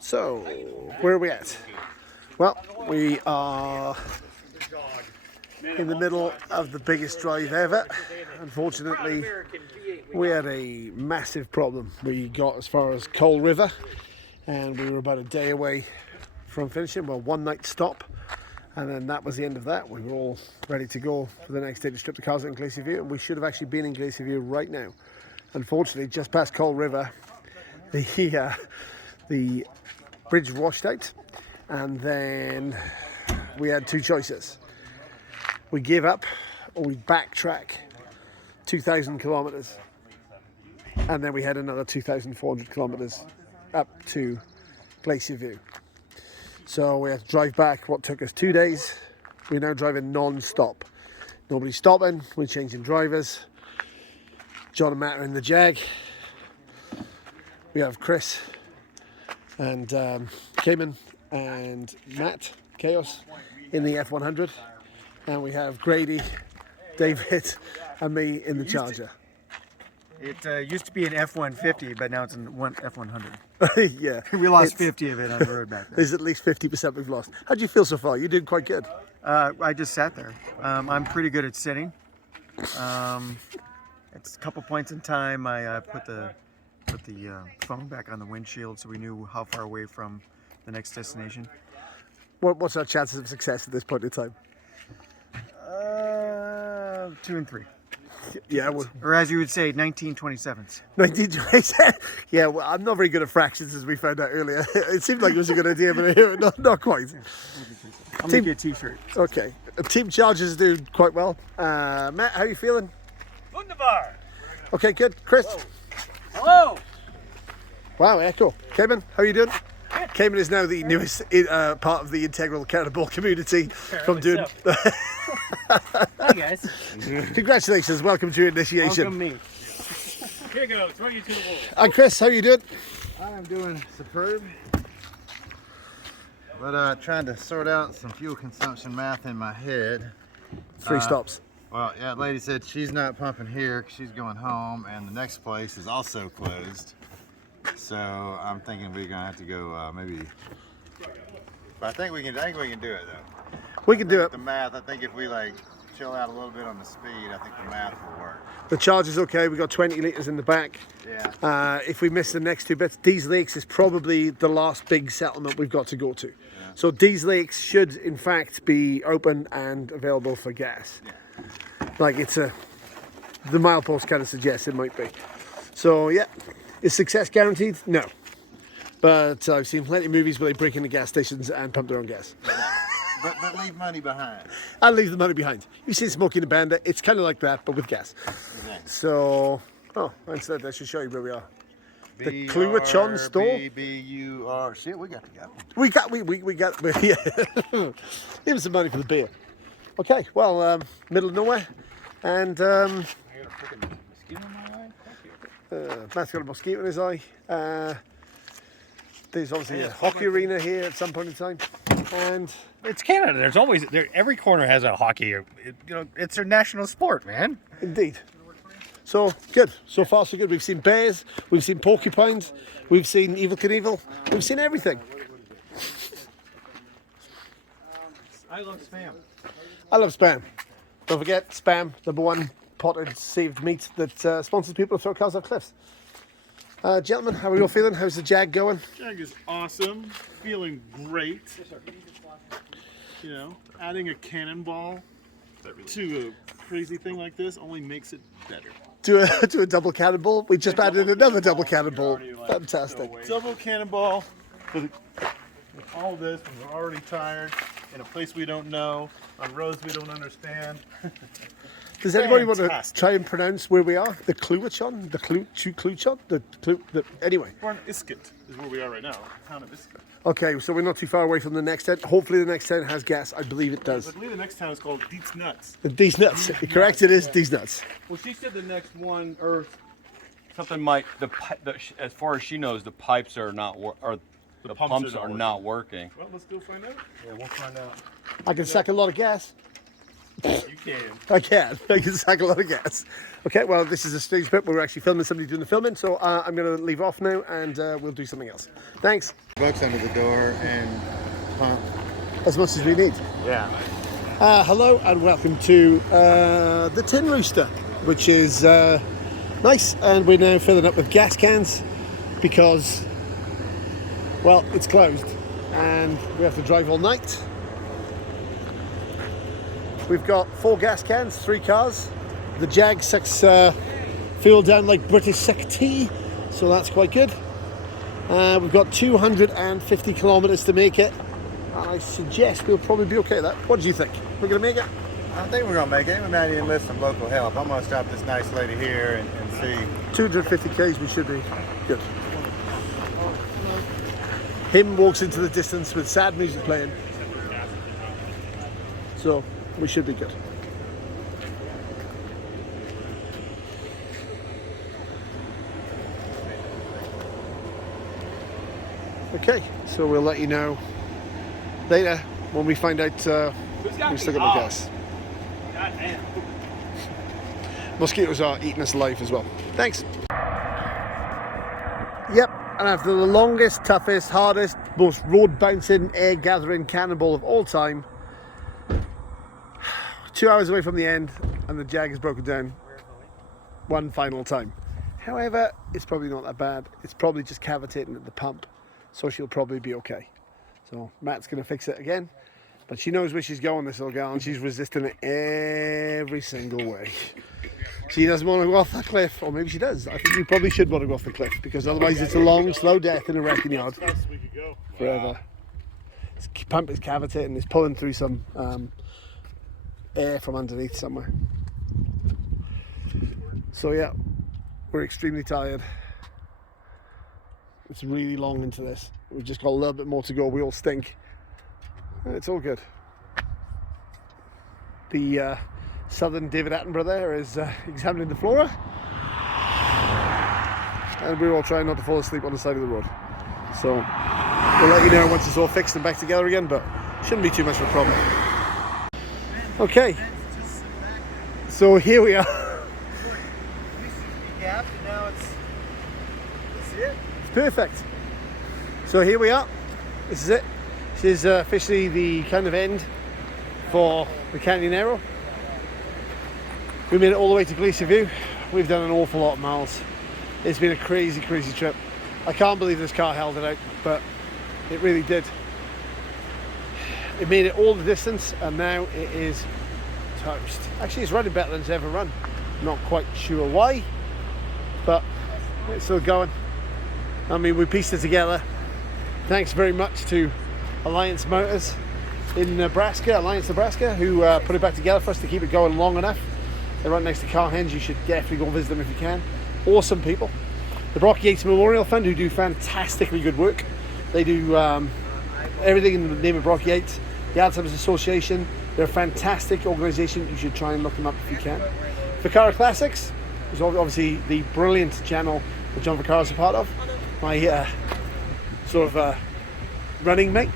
So, where are we at? Well, we are in the middle of the biggest drive ever. Unfortunately, we had a massive problem. We got as far as Coal River and we were about a day away from finishing. Well, one night stop, and then that was the end of that. We were all ready to go for the next day to strip the cars out in Glacier View, and we should have actually been in Glacier View right now. Unfortunately, just past Coal River, the bridge washed out, and then we had two choices. We give up or we backtrack 2,000 kilometers, and then we had another 2,400 kilometers up to Glacier View. So we had to drive back what took us 2 days. We're now driving non-stop. Nobody's stopping, we're changing drivers. John and Matt are in the Jag. We have Chris and Cayman and Matt Chaos in the F100, and we have Grady, David and me in the Charger. It used to be an F-150, but now it's an F-100. Yeah. We lost 50 of it on the road back then. There's at least 50% we've lost. How do you feel so far? You're doing quite good. I just sat there. I'm pretty good at sitting. It's a couple points in time. I put the phone back on the windshield so we knew how far away from the next destination. What's our chances of success at this point in time? 2 and 3. Yeah, well, Or as you would say, 1927s. 1927. Yeah, well, I'm not very good at fractions, as we found out earlier. It seemed like it was a good idea, but not quite. I'll make you a t-shirt. Okay. Team Chargers do quite well. Matt, how are you feeling? Wunderbar. Okay, good. Chris? Hello. Wow, echo. Cayman, how are you doing? Cayman is now the newest part of the integral cannonball community from doing... Hi guys. Congratulations, welcome to your initiation. Welcome me. Here you go, throw you to the wolves. Hi Chris, how are you doing? I'm doing superb, but trying to sort out some fuel consumption math in my head. 3 stops. Well, yeah, the lady said she's not pumping here 'cause she's going home, and the next place is also closed. So I'm thinking we're gonna have to go maybe. But I think we can do it though. We can do it. The math. I think if we like chill out a little bit on the speed, I think the math will work. The charge is okay. We've got 20 litres in the back. Yeah. If we miss the next 2 bits, Dees Lakes is probably the last big settlement we've got to go to. Yeah. So Dees Lakes should in fact be open and available for gas. Yeah. Like the milepost kind of suggests it might be. So yeah, is success guaranteed? No. But I've seen plenty of movies where they break into gas stations and pump their own gas. But leave money behind. I'll leave the money behind. You've seen Smokey and the Bandit. It's kind of like that, but with gas. Exactly. So, instead I should show you where we are. The Cluachon store. B-U-R. See, we got to go. We got. Yeah. Give us some money for the beer. Okay. Well, middle of nowhere, and I got a freaking mosquito in my eye. Thank you. Matt's got a mosquito in his eye. There's obviously a hockey arena here at some point in time, and It's Canada. There's always every corner has a hockey. It's their national sport, man. indeed. So good. So far so good. We've seen bears. We've seen porcupines. We've seen Evel Knievel. We've seen everything. I love spam. I love Spam. Don't forget, Spam, #1 potted saved meat that sponsors people to throw cars off cliffs. Gentlemen, how are you all feeling? How's the Jag going? Jag is awesome, feeling great. You know, adding a cannonball to a crazy thing like this only makes it better. To a double cannonball? We just added another double cannonball. Fantastic. Double cannonball with all this, and we're already tired in a place we don't know, on roads we don't understand. Does anybody want to Fantastic. try and pronounce where we are? The Cluachon? Anyway. We're in Iskut is where we are right now, town of Iskut. Okay, so we're not too far away from the next tent. Hopefully the next tent has gas. I believe it I does. believe the next town is called Deets Nuts. These nuts. Correct, it is these nuts. Well, she said the next one, or something might. As far as she knows, the pipes are not, or the pumps are not working. Well, let's go find out. Yeah, we'll find out. I can suck a lot of gas. You can. I can sack a lot of gas. Okay, well, this is a stage bit where we're actually filming somebody doing the filming, so I'm going to leave off now and we'll do something else. Thanks. Books under the door and pump. As much as we need. Yeah. Hello and welcome to the Tin Rooster, which is nice, and we're now filling up with gas cans because, well, it's closed and we have to drive all night. We've got 4 gas cans, 3 cars. The Jag sucks fuel down like British sick tea, so that's quite good. We've got 250 kilometers to make it, and I suggest we'll probably be okay with that. What do you think? We're gonna make it? I think we're gonna make it. We might even enlist some local help. I'm gonna stop this nice lady here and see. 250 k's, we should be good. Him walks into the distance with sad music playing, so we should be good. Okay, so we'll let you know later when we find out we still got the gas. Goddamn. Mosquitoes are eating us alive as well. Thanks. Yep, and after the longest, toughest, hardest, most road-bouncing, air-gathering cannonball of all time, 2 hours away from the end, and the Jag has broken down one final time. However, it's probably not that bad. It's probably just cavitating at the pump, so she'll probably be okay. So Matt's going to fix it again, but she knows where she's going, this little girl, and she's resisting it every single way. She doesn't want to go off that cliff, or maybe she does. I think you probably should want to go off the cliff, because otherwise it's a long, slow death in a wrecking yard forever. This pump is cavitating, it's pulling through some air from underneath somewhere. So yeah, we're extremely tired. It's really long into this. We've just got a little bit more to go. We all stink. It's all good. The southern David Attenborough there is examining the flora. And we're all trying not to fall asleep on the side of the road. So we'll let you know once it's all fixed and back together again, but shouldn't be too much of a problem. Okay, so here we are. It's perfect. So here we are. This is it. This is officially the kind of end for the Canyon Arrow. We made it all the way to Glacier View. We've done an awful lot of miles. It's been a crazy, crazy trip. I can't believe this car held it out, but it really did. It made it all the distance, and now it is toast. Actually, it's running better than it's ever run. Not quite sure why, but it's still going. I mean, we pieced it together. Thanks very much to Alliance Motors in Nebraska, who put it back together for us to keep it going long enough. They're right next to Carnage. You should definitely go visit them if you can. Awesome people. The Brock Yates Memorial Fund, who do fantastically good work. They do everything in the name of Brock Yates. The Alzheimer's Association, they're a fantastic organisation. You should try and look them up if you can. Vacara Classics is obviously the brilliant channel that John Vacara is a part of. My running mate.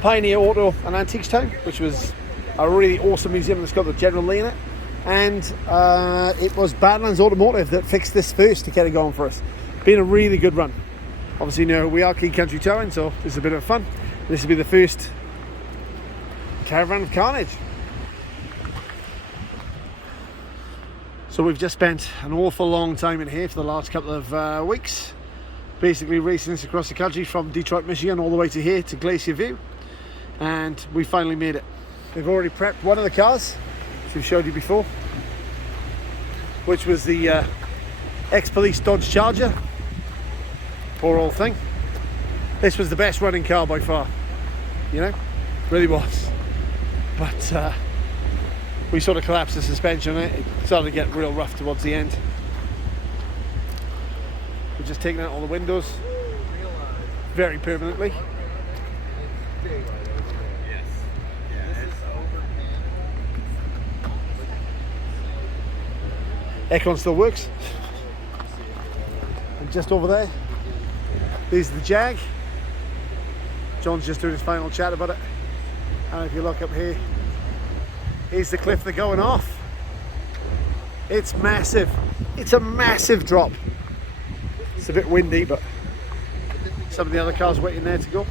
Pioneer Auto and Antiques Town, which was a really awesome museum that's got the General Lee in it. And it was Badlands Automotive that fixed this first to get it going for us. Been a really good run. Obviously, you know, we are Key Country Towing, so this is a bit of fun. This will be the first Caravan of Carnage. So we've just spent an awful long time in here for the last couple of weeks, basically racing this across the country from Detroit, Michigan, all the way to here to Glacier View, and we finally made it. They've already prepped one of the cars, which we've showed you before, which was the ex-police Dodge Charger. Poor old thing. This was the best running car by far, you know, really was. But we sort of collapsed the suspension on it. It started to get real rough towards the end. We're just taking out all the windows very permanently. Aircon still works. And just over there, there's the Jag. John's just doing his final chat about it. And if you look up here, is the cliff they're going off. It's massive. It's a massive drop. It's a bit windy, but some of the other cars waiting there to go.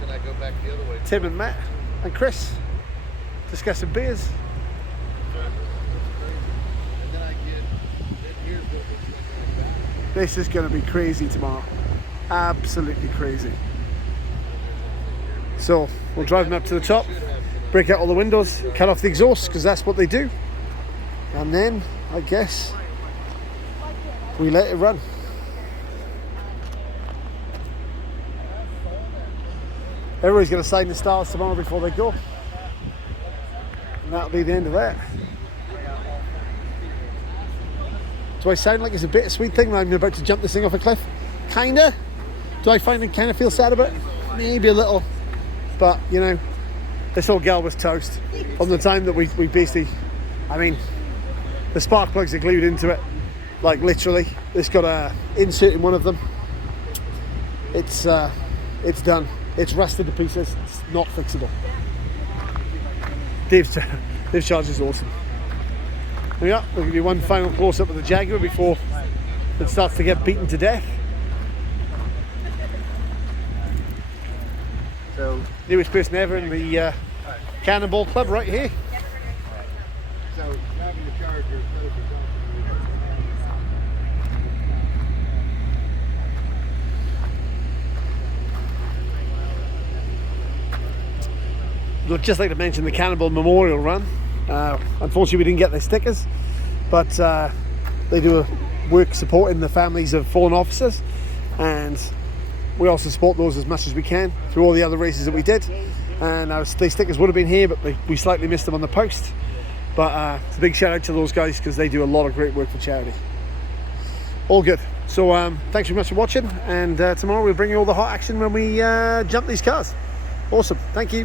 Then I go back the other way. Tim and Matt and Chris discussing beers. And then I get, here's what looks like. This is going to be crazy tomorrow. Absolutely crazy. So we'll drive them up to the top, break out all the windows, cut off the exhaust because that's what they do. And then I guess we let it run. Everybody's going to sign the stars tomorrow before they go. And that'll be the end of that. Do I sound like it's a bittersweet thing when I'm about to jump this thing off a cliff? Kinda. Do I find it kind of feel sad about it? Maybe a little. But, you know, this old gal was toast. From the time that we basically, I mean, the spark plugs are glued into it. Like literally. It's got a insert in one of them. It's done. It's rusted to pieces. It's not fixable. Dave's charge is awesome. There we are. We'll give you one final close up of the Jaguar before it starts to get beaten to death. So, newest person ever in the Cannonball Club right here. So having the charger close I'd just like to mention the Cannonball Memorial Run. Unfortunately, we didn't get their stickers, but they do work supporting the families of fallen officers, and we also support those as much as we can through all the other races that we did. And the stickers would have been here, but we slightly missed them on the post. But it's a big shout out to those guys because they do a lot of great work for charity. All good. So thanks very much for watching, and tomorrow we'll bring you all the hot action when we jump these cars. Awesome. Thank you.